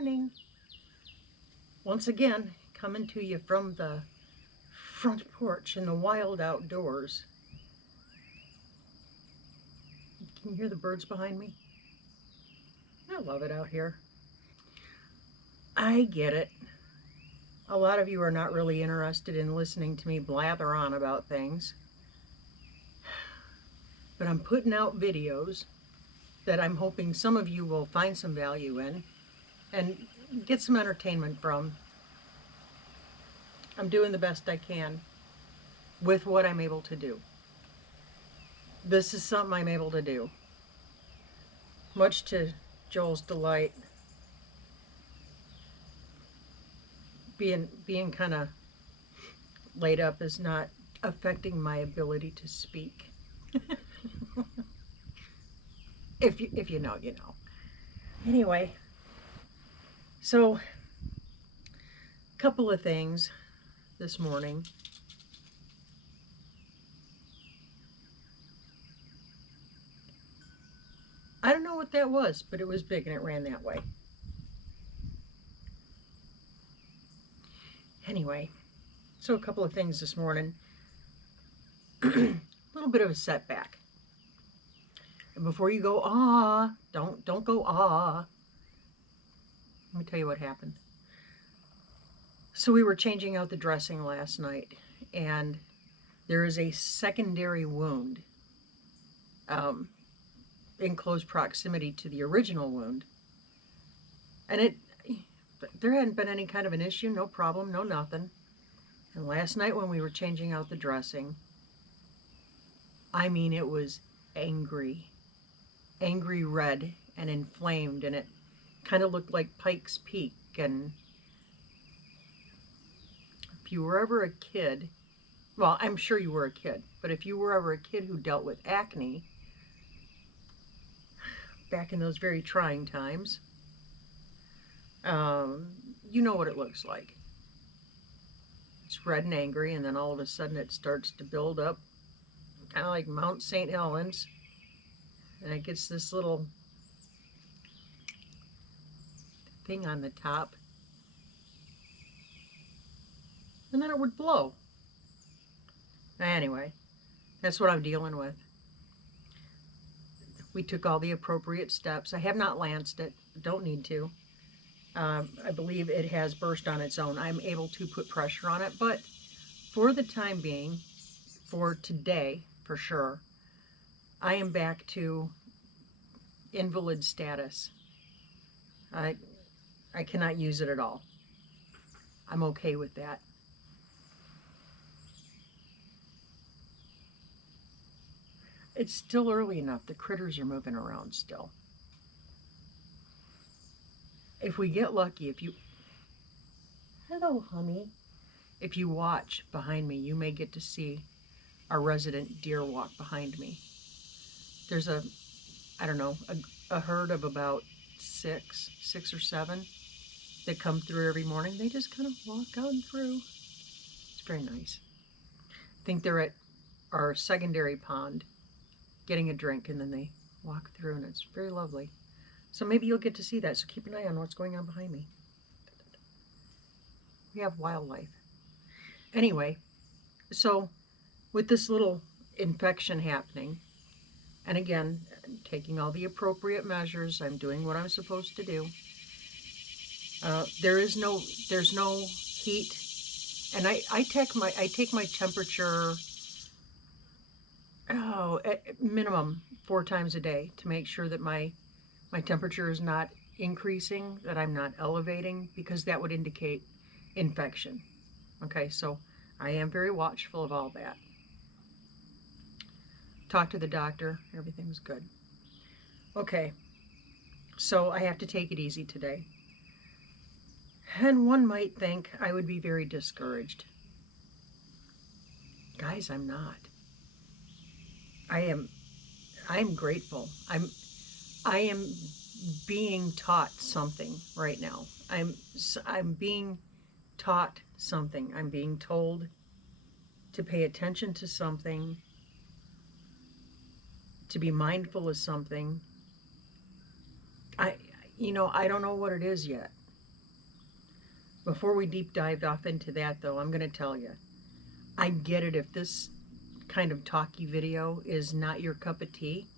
morning. Once again, coming to you from the front porch in the wild outdoors. Can you hear the birds behind me? I love it out here. I get it. A lot of you are not really interested in listening to me blather on about things. But I'm putting out videos that I'm hoping some of you will find some value in and get some entertainment from. I'm doing the best I can with what I'm able to do. This is something I'm able to do. Much to Joel's delight, being kind of laid up is not affecting my ability to speak. if you know, you know. Anyway, so a couple of things this morning. I don't know what that was, but it was big and it ran that way. Anyway, so a couple of things this morning. A little bit of a setback. And before you go, don't go, Let me tell you what happened. So we were changing out the dressing last night, and there is a secondary wound in close proximity to the original wound. And there hadn't been any kind of an issue, no problem, no nothing. And last night when we were changing out the dressing, I mean, it was angry red and inflamed, and it kind of looked like Pike's Peak. And if you were ever a kid, well, I'm sure you were a kid, but if you were ever a kid who dealt with acne back in those very trying times, you know what it looks like. It's red and angry, and then all of a sudden it starts to build up, kind of like Mount St. Helens, and it gets this little thing on the top, and then it would blow. Anyway, that's what I'm dealing with. We took all the appropriate steps. I have not lanced it, don't need to. I believe it has burst on its own. I'm able to put pressure on it, but for the time being, for today, for sure, I am back to invalid status. I cannot use it at all. I'm okay with that. It's still early enough. The critters are moving around still. If we get lucky, hello, honey. If you watch behind me, you may get to see our resident deer walk behind me. There's a herd of about six or seven that come through every morning. They just kind of walk on through. It's very nice. I think they're at our secondary pond getting a drink, and then they walk through, and it's very lovely. So maybe you'll get to see that. So keep an eye on what's going on behind me. We have wildlife. Anyway, so with this little infection happening, and again, taking all the appropriate measures, I'm doing what I'm supposed to do. There's no heat, and I take my temperature at minimum 4 times a day to make sure that my temperature is not increasing, that I'm not elevating, because that would indicate infection. Okay, so I am very watchful of all that. Talked to the doctor, everything's good. Okay, so I have to take it easy today. And one might think I would be very discouraged. Guys, I'm not. I'm grateful. I am being taught something right now. I'm being taught something. I'm being told to pay attention to something, to be mindful of something. I don't know what it is yet. Before we deep dive off into that, though, I'm going to tell you, I get it if this kind of talky video is not your cup of tea.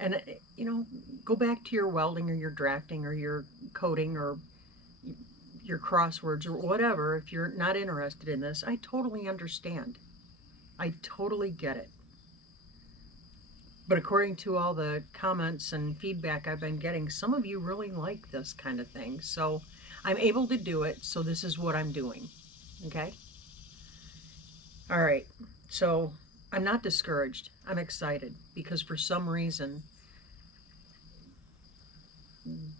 And, you know, go back to your welding or your drafting or your coding or your crosswords or whatever. If you're not interested in this, I totally understand. I totally get it. But according to all the comments and feedback I've been getting, some of you really like this kind of thing. So I'm able to do it, so this is what I'm doing. Okay? All right. So I'm not discouraged. I'm excited because for some reason,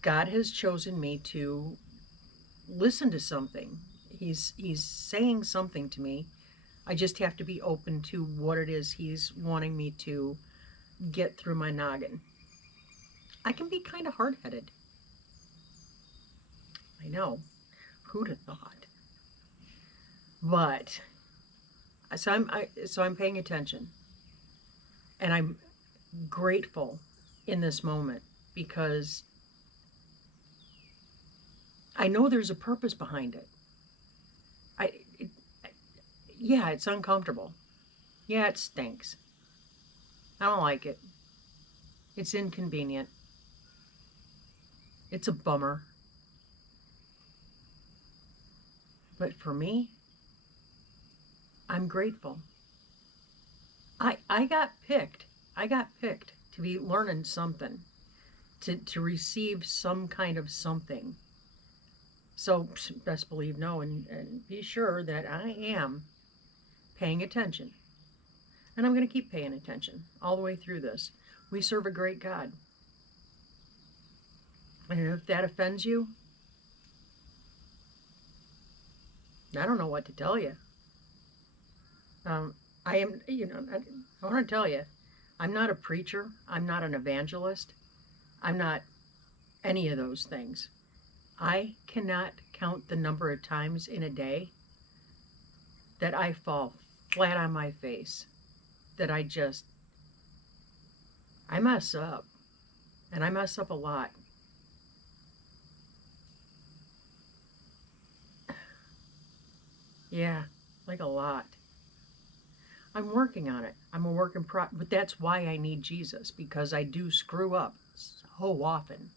God has chosen me to listen to something. He's saying something to me. I just have to be open to what it is he's wanting me to get through my noggin. I can be kind of hard-headed. I know. Who'd have thought? But so I'm paying attention. And I'm grateful in this moment because I know there's a purpose behind it. Yeah, it's uncomfortable. Yeah, it stinks. I don't like it. It's inconvenient. It's a bummer. But for me, I'm grateful. I got picked. I got picked to be learning something, to receive some kind of something. So best believe, know, and be sure that I am paying attention. And I'm going to keep paying attention all the way through this. We serve a great God. And if that offends you, I don't know what to tell you. I am, I want to tell you, I'm not a preacher. I'm not an evangelist. I'm not any of those things. I cannot count the number of times in a day that I fall flat on my face, that I mess up. And I mess up a lot. Yeah, like a lot. I'm working on it. I'm a work in progress, but that's why I need Jesus, because I do screw up so often.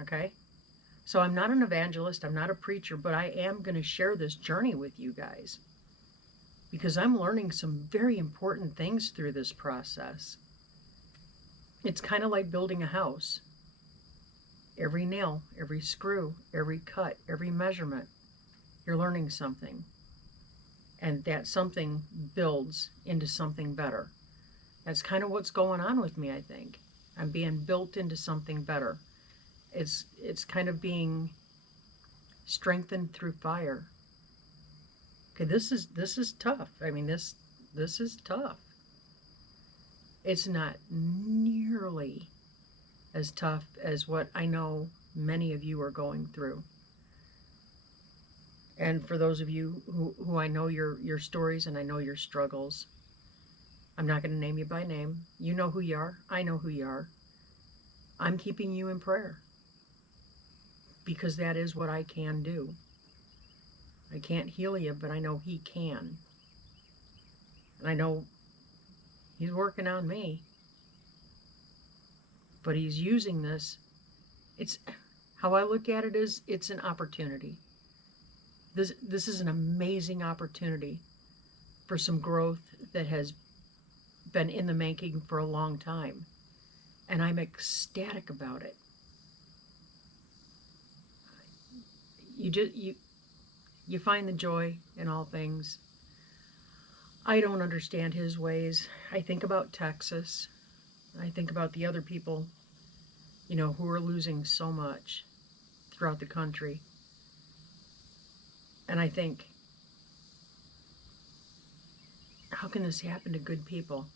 Okay? So I'm not an evangelist, I'm not a preacher, but I am going to share this journey with you guys because I'm learning some very important things through this process. It's kind of like building a house. Every nail, every screw, every cut, every measurement, you're learning something. And that something builds into something better. That's kind of what's going on with me, I think. I'm being built into something better. It's kind of being strengthened through fire. Okay, this is tough. I mean, this is tough. It's not nearly as tough as what I know many of you are going through. And for those of you who I know your stories and I know your struggles, I'm not going to name you by name. You know who you are. I know who you are. I'm keeping you in prayer because that is what I can do. I can't heal you, but I know He can. And I know He's working on me. But He's using this. It's how I look at it is it's an opportunity. This is an amazing opportunity for some growth that has been in the making for a long time. And I'm ecstatic about it. You find the joy in all things. I don't understand His ways. I think about Texas. I think about the other people, who are losing so much throughout the country. And I think, how can this happen to good people?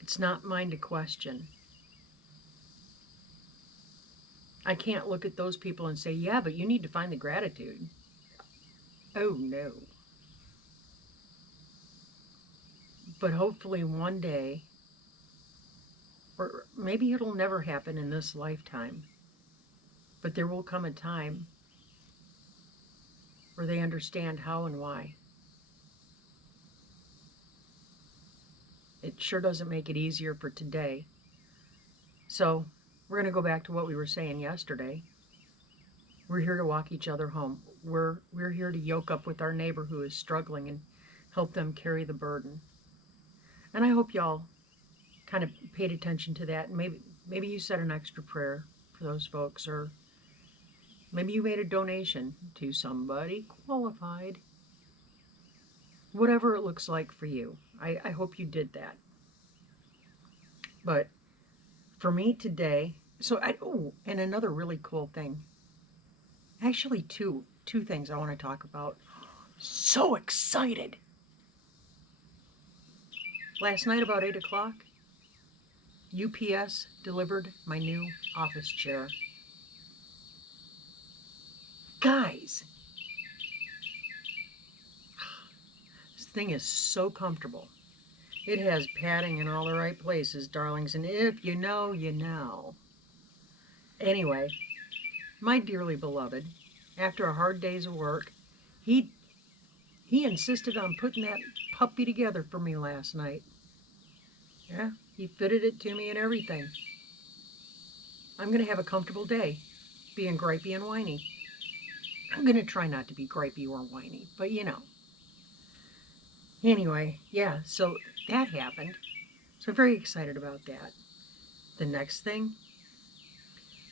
It's not mine to question. I can't look at those people and say, yeah, but you need to find the gratitude. Oh, no. But hopefully one day, or maybe it'll never happen in this lifetime, but there will come a time where they understand how and why. It sure doesn't make it easier for today. So we're going to go back to what we were saying yesterday. We're here to walk each other home. We're here to yoke up with our neighbor who is struggling and help them carry the burden. And I hope y'all kind of paid attention to that. And maybe you said an extra prayer for those folks, or maybe you made a donation to somebody qualified. Whatever it looks like for you. I hope you did that. But for me today, and another really cool thing. Actually, two things I want to talk about. So excited! Last night about 8 o'clock, UPS delivered my new office chair. Guys, this thing is so comfortable. It has padding in all the right places, darlings, and if you know, you know. Anyway, my dearly beloved, after a hard day's of work, he insisted on putting that puppy together for me last night. Yeah, he fitted it to me and everything. I'm going to have a comfortable day, being gripey and whiny. I'm going to try not to be gripey or whiny, but you know. Anyway, yeah, so that happened. So I'm very excited about that. The next thing,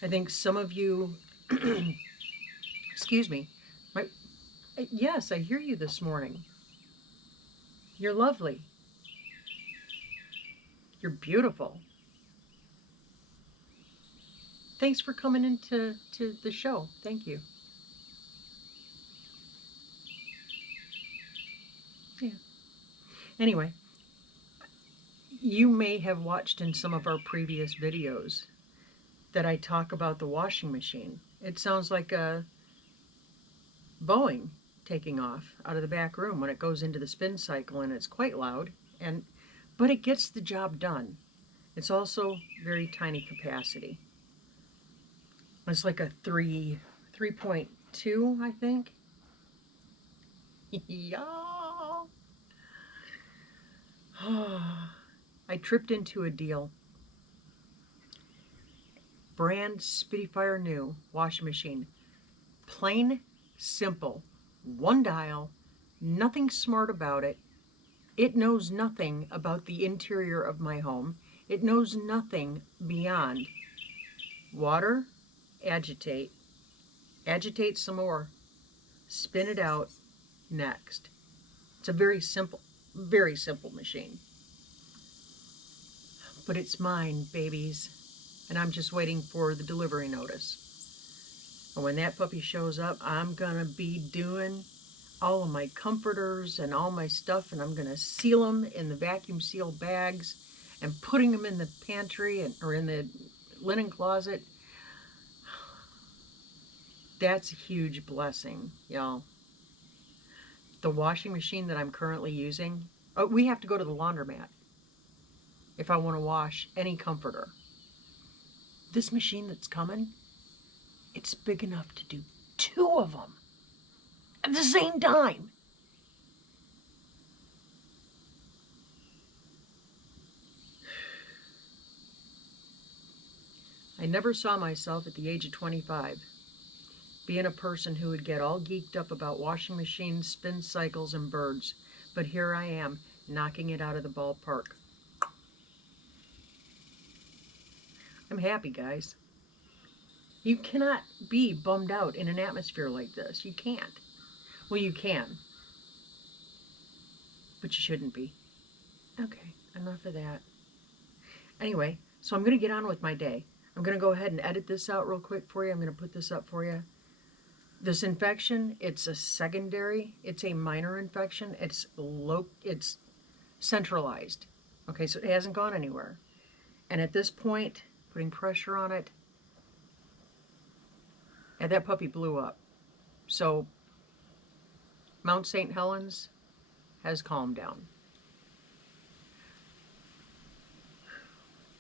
I think some of you, excuse me, yes, I hear you this morning. You're lovely. You're beautiful. Thanks for coming into the show. Thank you. Yeah. Anyway, you may have watched in some of our previous videos that I talk about the washing machine. It sounds like a Boeing taking off out of the back room when it goes into the spin cycle, and it's quite loud, but it gets the job done. It's also very tiny capacity. It's like a 3.2, I think. Yeah. I tripped into a deal. Brand Spitfire new washing machine. Plain, simple, one dial, nothing smart about it. It knows nothing about the interior of my home. It knows nothing beyond water, agitate some more, spin it out, next. It's a very simple machine. But it's mine, babies, and I'm just waiting for the delivery notice. And when that puppy shows up, I'm gonna be doing all of my comforters and all my stuff, and I'm gonna seal them in the vacuum seal bags and putting them in the pantry or in the linen closet. That's a huge blessing, y'all. The washing machine that I'm currently using, we have to go to the laundromat if I want to wash any comforter. This machine that's coming, it's big enough to do 2 of them at the same time. I never saw myself at the age of 25 being a person who would get all geeked up about washing machines, spin cycles, and birds. But here I am, knocking it out of the ballpark. I'm happy, guys. You cannot be bummed out in an atmosphere like this. You can't. Well, you can. But you shouldn't be. Okay, enough of that. Anyway, so I'm going to get on with my day. I'm going to go ahead and edit this out real quick for you. I'm going to put this up for you. This infection, it's a secondary. It's a minor infection. It's centralized. Okay, so it hasn't gone anywhere. And at this point, putting pressure on it, and that puppy blew up. So Mount St. Helens has calmed down.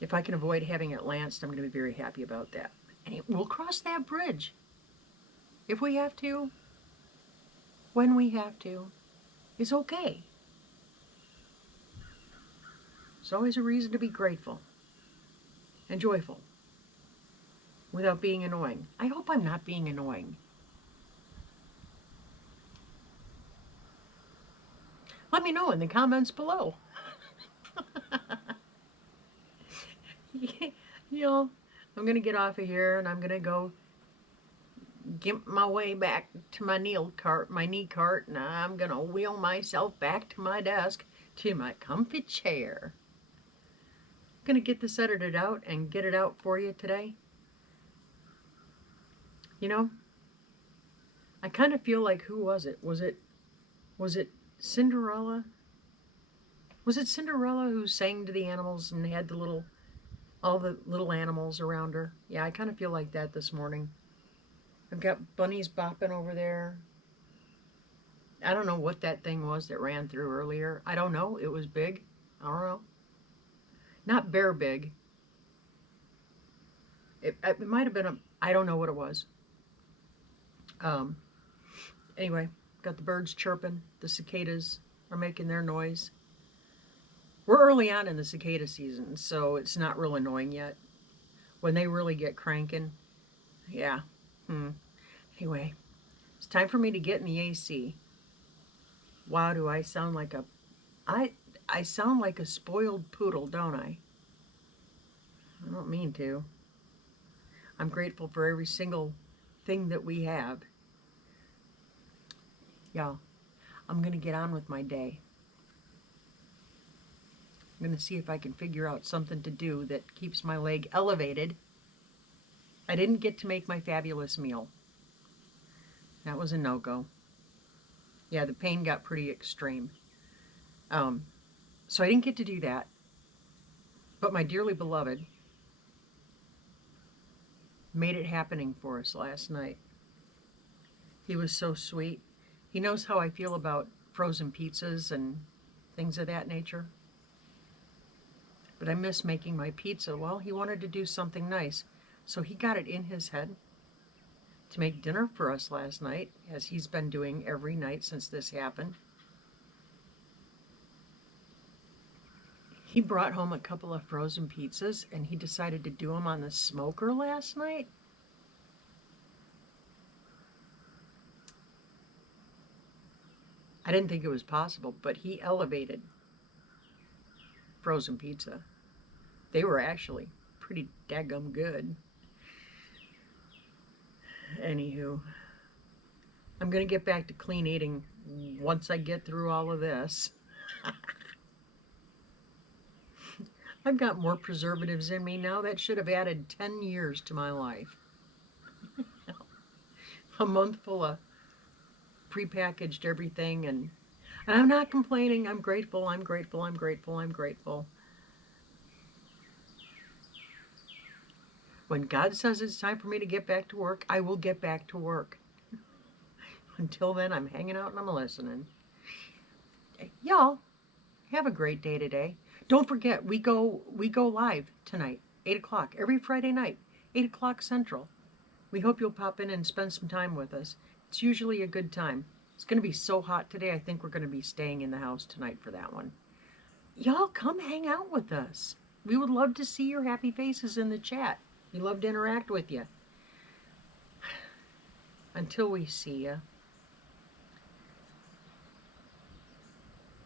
If I can avoid having it lanced, I'm going to be very happy about that. And we'll cross that bridge if we have to. when we have to is okay. There's always a reason to be grateful and joyful without being annoying. I hope I'm not being annoying. Let me know in the comments below. You know, I'm going to get off of here and I'm going to go get my way back to my knee cart, and I'm going to wheel myself back to my desk, to my comfy chair. I'm going to get this edited out and get it out for you today. You know, I kind of feel like, who was it? Was it Cinderella? Was it Cinderella who sang to the animals and had all the little animals around her? Yeah, I kind of feel like that this morning. I've got bunnies bopping over there. I don't know what that thing was that ran through earlier. I don't know. It was big. I don't know. Not bear big. It might have been I don't know what it was. Anyway, got the birds chirping. The cicadas are making their noise. We're early on in the cicada season, so it's not real annoying yet. When they really get cranking, yeah. Anyway, it's time for me to get in the AC. Wow, do I sound like I sound like a spoiled poodle, don't I? I don't mean to. I'm grateful for every single thing that we have. Y'all, I'm going to get on with my day. I'm going to see if I can figure out something to do that keeps my leg elevated. I didn't get to make my fabulous meal. That was a no-go. Yeah, the pain got pretty extreme. So I didn't get to do that. But my dearly beloved made it happening for us last night. He was so sweet. He knows how I feel about frozen pizzas and things of that nature. But I miss making my pizza. Well, he wanted to do something nice. So he got it in his head to make dinner for us last night, as he's been doing every night since this happened. He brought home a couple of frozen pizzas, and he decided to do them on the smoker last night. I didn't think it was possible, but he elevated frozen pizza. They were actually pretty daggum good. Anywho, I'm going to get back to clean eating once I get through all of this. I've got more preservatives in me now. That should have added 10 years to my life. A month full of prepackaged everything, and I'm not complaining. I'm grateful, I'm grateful, I'm grateful, I'm grateful. When God says it's time for me to get back to work, I will get back to work. Until then, I'm hanging out and I'm listening. Y'all, have a great day today. Don't forget, we go live tonight, 8 o'clock, every Friday night, 8 o'clock Central. We hope you'll pop in and spend some time with us. It's usually a good time. It's going to be so hot today, I think we're going to be staying in the house tonight for that one. Y'all, come hang out with us. We would love to see your happy faces in the chat. We love to interact with you. Until we see you,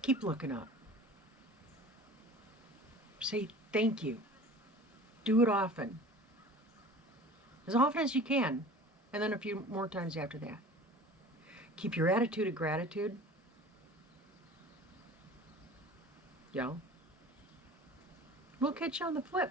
keep looking up. Say thank you. Do it often. As often as you can. And then a few more times after that. Keep your attitude of gratitude. Yo. We'll catch you on the flip.